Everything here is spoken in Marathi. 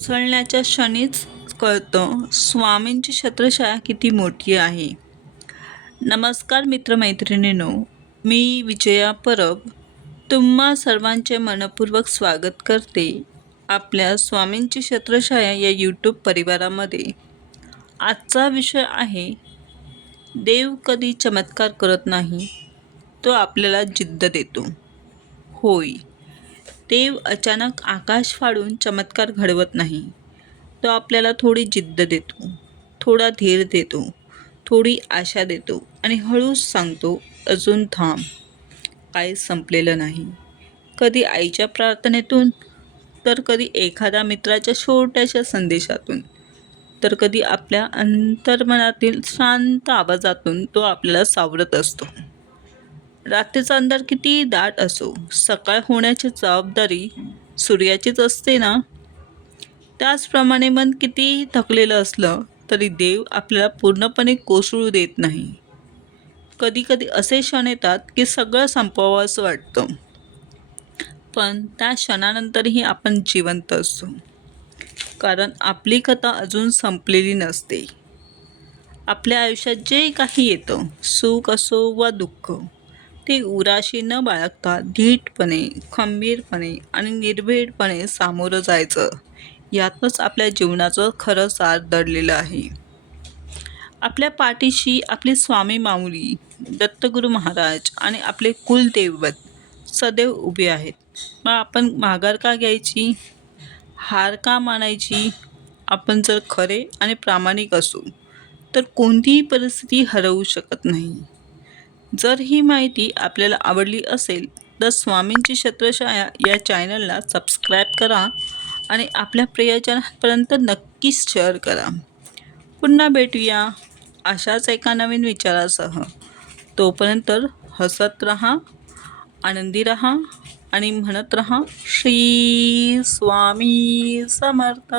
उसळण्याच्या क्षणीच कळतं स्वामींची छत्रछाया किती मोठी आहे. नमस्कार मित्रमैत्रिणींनो, मी विजया परब तुम्हा सर्वांचे मनपूर्वक स्वागत करते आपल्या स्वामींची छत्रछाया या यूट्यूब परिवारामध्ये. आजचा विषय आहे, देव कधी चमत्कार करत नाही, तो आपल्याला जिद्द देतो. होय, देव अचानक आकाश फाडून चमत्कार घडवत नाही, तो आपल्याला थोडी जिद्द देतो, थोडा धीर देतो, थोडी आशा देतो आणि हळूच सांगतो, अजून थांब, काही संपलेलं नाही. कधी आईच्या प्रार्थनेतून, तर कधी एखाद्या मित्राच्या छोट्याशा संदेशातून, तर कधी आपल्या अंतर्मनातील शांत आवाजातून तो आपल्याला सावरत असतो. रात्रीचा अंधार किती दाट असो, सकाळ होण्याची जबाबदारी सूर्याचीच असते ना. त्याचप्रमाणे मन कितीही थकलेलं असलं तरी देव आपल्याला पूर्णपणे कोसळू देत नाही. कधी कधी असे क्षण येतात की सगळं संपवावं असं वाटतं, पण त्या क्षणानंतरही आपण जिवंत असतो, कारण आपली कथा अजून संपलेली नसते. आपल्या आयुष्यात जे काही येतं, सुख असो वा दुःख, ते उराशी न बाळगता धीटपणे, खंबीरपणे आणि निर्भीडपणे सामोरं जायचं. यातच आपल्या जीवनाचं खरं सार दडलेलं आहे. आपल्या पाठीशी आपले स्वामी माऊली, दत्तगुरू महाराज आणि आपले कुलदैवत सदैव उभे आहेत. मग आपण माघार का घ्यायची, हार का मानायची? आपण जर खरे आणि प्रामाणिक असू तर कोणतीही परिस्थिती हरवू शकत नाही. जर ही माहिती आपल्याला आवडली असेल तर स्वामींची छत्रछाया या चॅनलला सबस्क्राईब करा आणि आपल्या प्रियजनांपर्यंत नक्कीच शेअर करा. पुन्हा भेटूया अशाच एका नवीन विचारासह. तोपर्यंत हसत रहा, आनंदी रहा आणि म्हणत रहा, श्री स्वामी समर्थ.